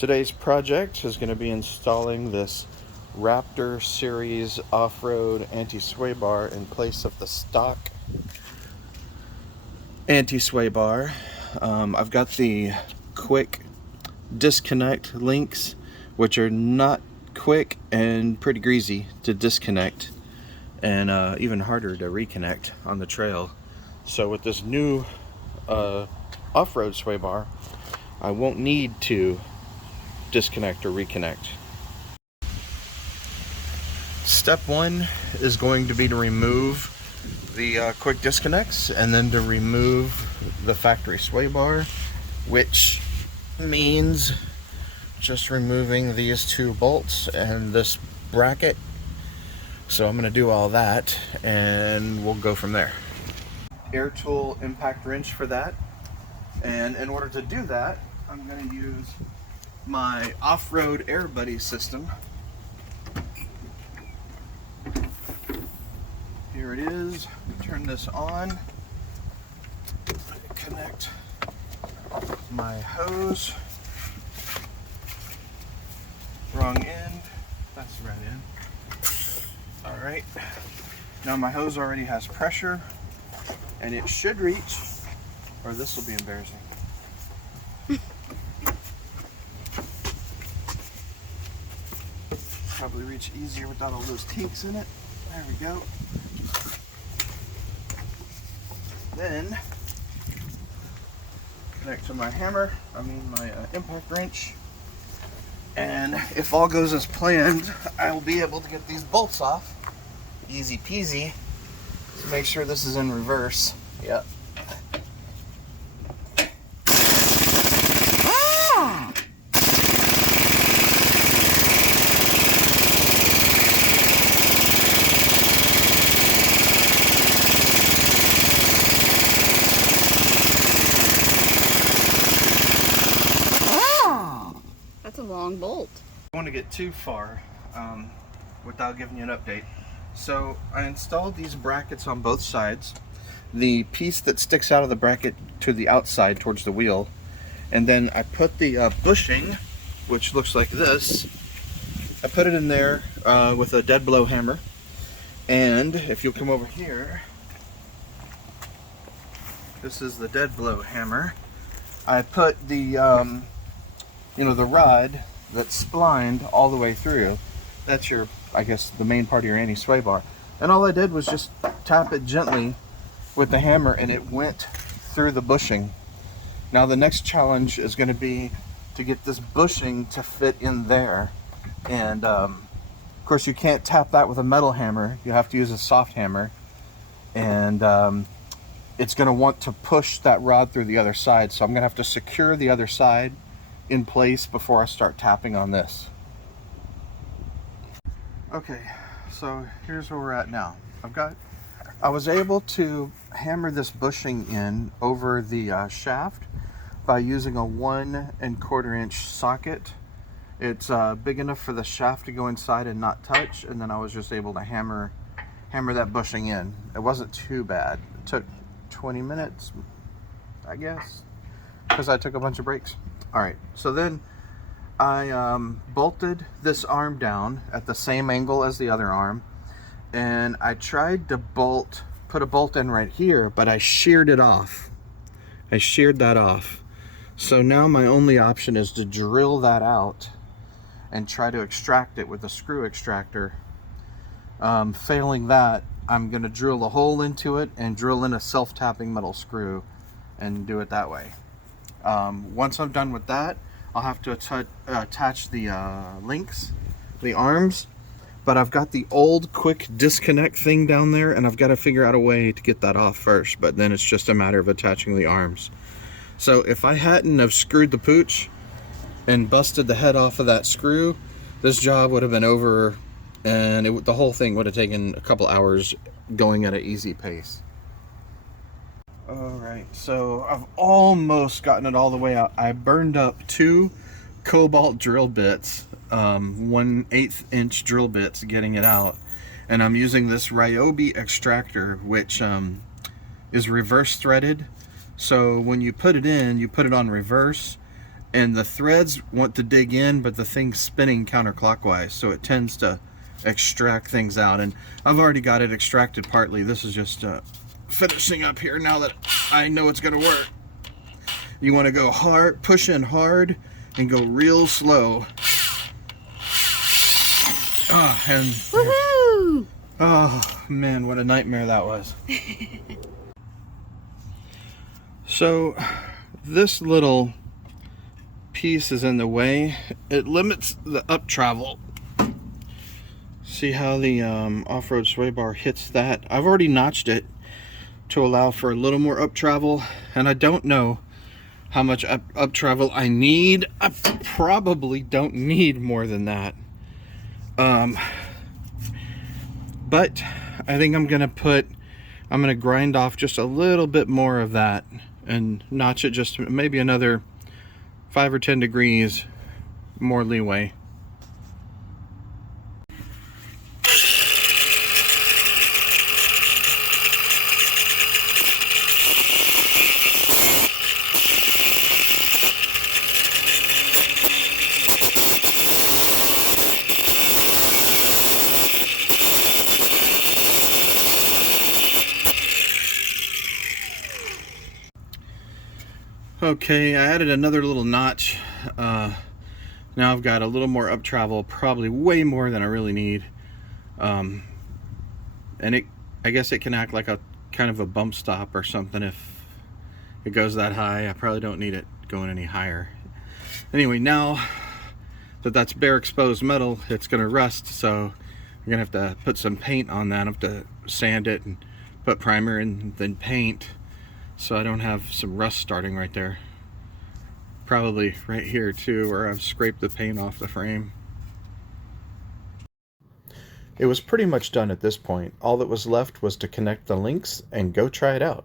Today's project is going to be installing this Raptor series off-road anti-sway bar in place of the stock anti-sway bar. I've got the quick disconnect links, which are not quick and pretty greasy to disconnect and even harder to reconnect on the trail. So with this new off-road sway bar, I won't need to disconnect or reconnect. Step one is going to be to remove the quick disconnects and then to remove the factory sway bar, which means just removing these two bolts and this bracket. So I'm going to do all that and we'll go from there. Air tool impact wrench for that, and in order to do that I'm going to use my off-road Air Buddy system. Here it is. Turn this on. Connect my hose. Wrong end. That's the right end. Alright. Now my hose already has pressure and it should reach, or this will be embarrassing. Probably reach easier without all those kinks in it. There we go. Then connect to my hammer, my impact wrench, and if all goes as planned, I'll be able to get these bolts off. Easy peasy. Let's make sure this is in reverse. Yep. That's a long bolt. I don't want to get too far without giving you an update. So I installed these brackets on both sides. The piece that sticks out of the bracket to the outside towards the wheel, and then I put the bushing, which looks like this. I put it in there with a dead blow hammer, and if you'll come over here, this is the dead blow hammer. I put the the rod that's splined all the way through. That's your, I guess, the main part of your anti-sway bar. And all I did was just tap it gently with the hammer and it went through the bushing. Now the next challenge is going to be to get this bushing to fit in there. And of course you can't tap that with a metal hammer. You have to use a soft hammer. And it's going to want to push that rod through the other side. So I'm going to have to secure the other side in place before I start tapping on this. Okay, so here's where we're at now. I was able to hammer this bushing in over the shaft by using a 1 1/4 inch socket. It's big enough for the shaft to go inside and not touch, and then I was just able to hammer that bushing in. It wasn't too bad. It took 20 minutes, I guess, because I took a bunch of breaks. Alright, so then I bolted this arm down at the same angle as the other arm, and I tried to put a bolt in right here, but I sheared it off. I sheared that off. So now my only option is to drill that out and try to extract it with a screw extractor. Failing that, I'm going to drill a hole into it and drill in a self-tapping metal screw and do it that way. Once I'm done with that, I'll have to attach the links, the arms, but I've got the old quick disconnect thing down there and I've got to figure out a way to get that off first, but then it's just a matter of attaching the arms. So if I hadn't have screwed the pooch and busted the head off of that screw, this job would have been over and the whole thing would have taken a couple hours going at an easy pace. Alright, so I've almost gotten it all the way out. I burned up 2 cobalt drill bits, 1/8 inch drill bits getting it out. And I'm using this Ryobi extractor, which is reverse threaded. So when you put it in, you put it on reverse, and the threads want to dig in, but the thing's spinning counterclockwise, so it tends to extract things out. And I've already got it extracted partly. This is just finishing up here now that I know it's gonna work. You want to go hard, push in hard, and go real slow. Woohoo! Oh man, what a nightmare that was. So this little piece is in the way. It limits the up travel. See how the off-road sway bar hits that? I've already notched it to allow for a little more up travel, and I don't know how much up travel I need. I probably don't need more than that. But I think I'm gonna grind off just a little bit more of that and notch it just maybe another 5 or 10 degrees more leeway. Okay, I added another little notch. Now I've got a little more up travel, probably way more than I really need. And I guess it can act like a kind of a bump stop or something if it goes that high. I probably don't need it going any higher. Anyway, now that that's bare exposed metal, it's gonna rust, so I'm gonna have to put some paint on that. I have to sand it and put primer and then paint, so I don't have some rust starting right there. Probably right here too, where I've scraped the paint off the frame. It was pretty much done at this point. All that was left was to connect the links and go try it out.